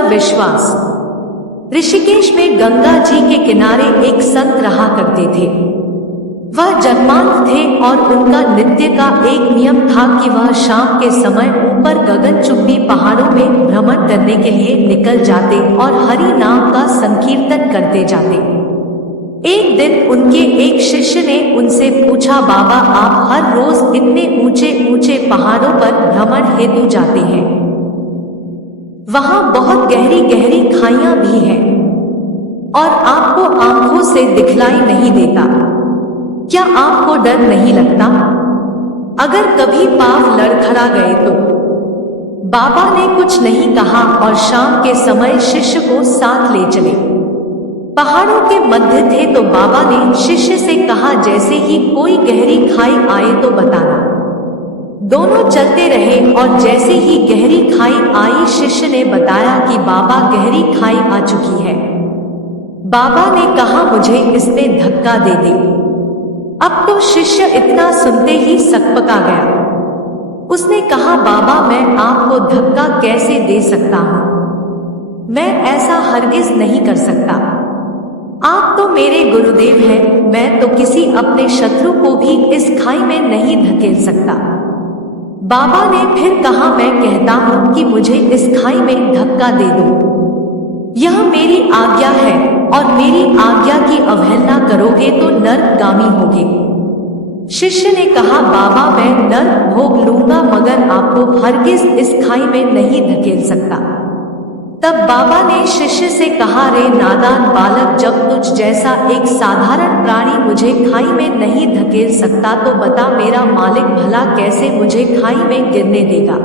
पर विश्वास। ऋषिकेश में गंगा जी के किनारे एक संत रहा करते थे। वह जन्मांध थे और उनका नित्य का एक नियम था कि वह शाम के समय ऊपर गगनचुंबी पहाड़ों में भ्रमण करने के लिए निकल जाते और हरि नाम का संकीर्तन करते जाते। एक दिन उनके एक शिष्य ने उनसे पूछा, बाबा आप हर रोज इतने ऊंचे ऊंचे पहाड़ों पर भ्रमण हेतु जाते हैं, वहां बहुत गहरी गहरी खाइयां भी हैं और आपको आंखों से दिखलाई नहीं देता, क्या आपको डर नहीं लगता? अगर कभी पांव लड़खड़ा गए तो? बाबा ने कुछ नहीं कहा और शाम के समय शिष्य को साथ ले चले। पहाड़ों के मध्य थे तो बाबा ने शिष्य से कहा, जैसे ही कोई गहरी खाई आए तो बताना। दोनों चलते रहे और जैसे ही गहरी खाई आई शिष्य ने बताया कि बाबा गहरी खाई आ चुकी है। बाबा ने कहा, मुझे इसमें धक्का दे दे। अब तो शिष्य इतना सुनते ही सकपका गया। उसने कहा, बाबा मैं आपको धक्का कैसे दे सकता हूं, मैं ऐसा हरगिज नहीं कर सकता। आप तो मेरे गुरुदेव हैं, मैं तो किसी अपने शत्रु को भी इस खाई में नहीं धकेल सकता। बाबा ने फिर कहा, मैं कहता हूं कि मुझे इस खाई में धक्का दे दो, यह मेरी आज्ञा है और मेरी आज्ञा की अवहेलना करोगे तो नरकगामी होगे। शिष्य ने कहा, बाबा मैं नरक भोग लूंगा मगर आपको हरगिज इस खाई में नहीं धकेल सकता। तब बाबा ने शिष्य से कहा, रे नादान बालक, जब तुझ जैसा एक साधारण प्राणी मुझे खाई में नहीं धकेल सकता तो बता मेरा मालिक भला कैसे मुझे खाई में गिरने देगा।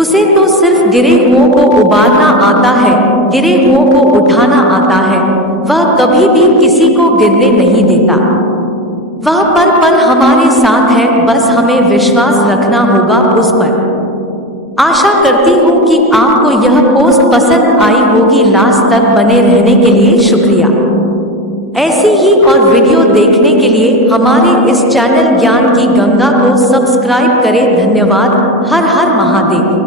उसे तो सिर्फ गिरे हुओं को उबारना आता है, गिरे हुओं को उठाना आता है, वह कभी भी किसी को गिरने नहीं देता। वह पल पल हमारे साथ है, बस हमें विश्वास रखना होगा उस पर। आशा करती हूँ कि आपको यह पोस्ट पसंद आई होगी। लास्ट तक बने रहने के लिए शुक्रिया। ऐसी ही और वीडियो देखने के लिए हमारे इस चैनल ज्ञान की गंगा को सब्सक्राइब करें। धन्यवाद। हर हर महादेव।